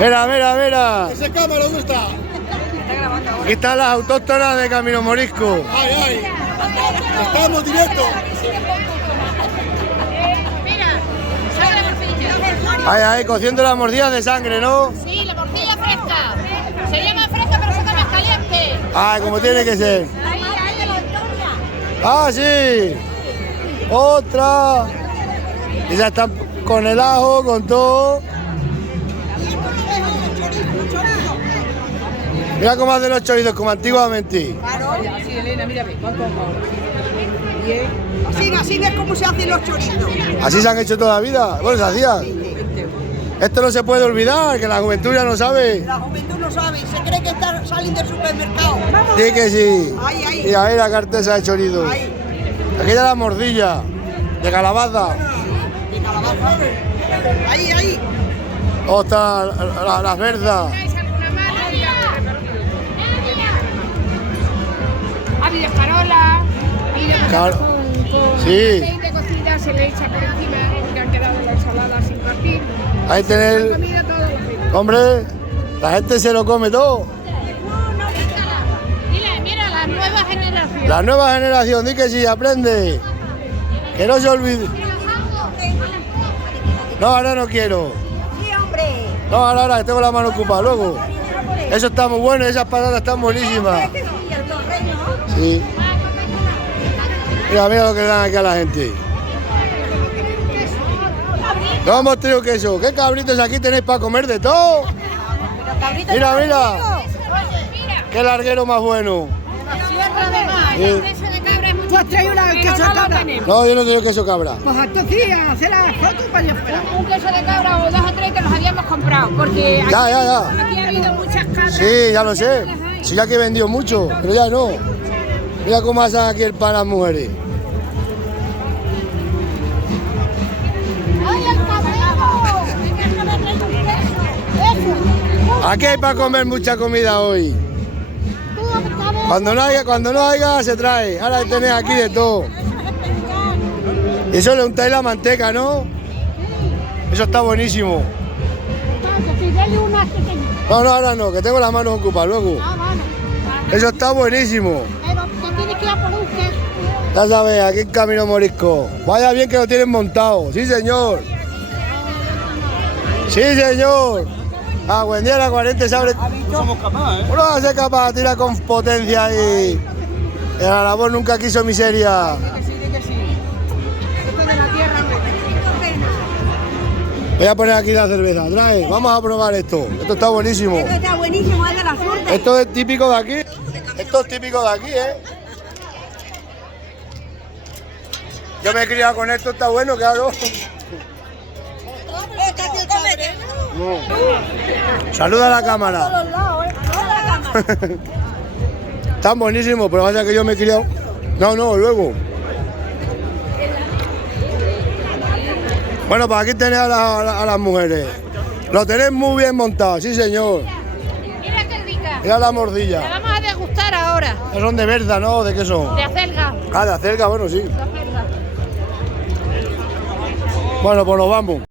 Mira, mira, mira. ¿Ese cámara dónde está? Aquí están las autóctonas de Camino Morisco. Ay, ay. Estamos directos. Ahí, ahí, cociendo las mordidas de sangre, ¿no? Sí, la morcilla fresca. Se llama fresca, pero se come caliente. Ah, como tiene que ser. Ahí, ahí de la historia. Ah, sí. Otra. Y ya están con el ajo, con todo. Mira cómo hacen los chorizos, como antiguamente. Así, Elena, mírame, ¿cuánto vamos? Bien. Así es como se hacen los chorizos. Así se han hecho toda la vida. Bueno, se hacía. Esto no se puede olvidar, que la juventud ya no sabe. La juventud no sabe, se cree que salen del supermercado. Sí que sí. Ahí, ahí. Y ahí la cartesa de chorizo. Ahí. Aquella la mordilla, de calabaza. De calabaza. Ahí, ahí. Ostras, la verda. Hay de escarola, hay de Claro. con Sí. aceite cocida, se le echa por encima porque han quedado las ensaladas sin partir. Ahí Han tener. comido todo lo que... Hombre, la gente se lo come todo. Mira, la nueva generación. La nueva generación, di que sí, aprende. Que no se olvide. No, ahora no quiero. Sí, hombre. No, ahora que tengo la mano ocupada. Luego. Eso está muy bueno, esas patatas están buenísimas. Sí, el torreño. Sí. Mira, mira lo que le dan aquí a la gente. No hemos tenido queso. ¿Qué cabritos aquí tenéis para comer de todo? Mira, mira. Qué larguero más bueno. Sierra de Mar. Sí. El queso de cabra es mucho. ¿Tú has traído una pero queso de no lo cabra? tenemos. No, yo no tengo queso cabra. Pues entonces hacer las fotos para allá afuera. Un queso de cabra o dos o tres que los habíamos comprado. Porque aquí, Ya. aquí ha habido muchas cabras. Sí, ya lo sé. Sí, ya que he vendido mucho, pero ya no. Mira cómo hacen aquí el pan las mujeres. ¡Ay, el cabrero! Eso. Aquí hay para comer mucha comida hoy. Cuando no haya, se trae. Ahora tenéis aquí de todo. Eso le untáis la manteca, ¿no? Eso está buenísimo. No, no, ahora no, que tengo las manos ocupadas luego. Eso está buenísimo. Pero te tienes que ir a por un queso. Ya sabes, aquí en Camino Morisco. Vaya bien que lo tienen montado. Sí, señor. Sí, señor. Ah, buen día, la 40 se abre. No somos capaces, ¿eh? Uno va a ser capaz de tirar con potencia y el labor nunca quiso miseria. Que sí, que sí. Esto de la tierra, Voy a poner aquí la cerveza. Trae, vamos a probar esto. Esto está buenísimo. Esto está buenísimo, es de la suerte. Esto es típico de aquí. Esto es típico de aquí, ¿eh? Yo me he criado con esto, está bueno, claro. No. Saluda a la cámara. Están buenísimos, pero pasa que yo me he criado. No, luego. Bueno, pues aquí tenéis a las mujeres. Lo tenéis muy bien montado, sí señor. Mira qué rica. Mira la La mordilla. vamos a degustar ahora. Son de verdad, ¿no? ¿De qué son? De acelga. Ah, de acelga, bueno, sí. De acelga. Bueno, pues nos vamos.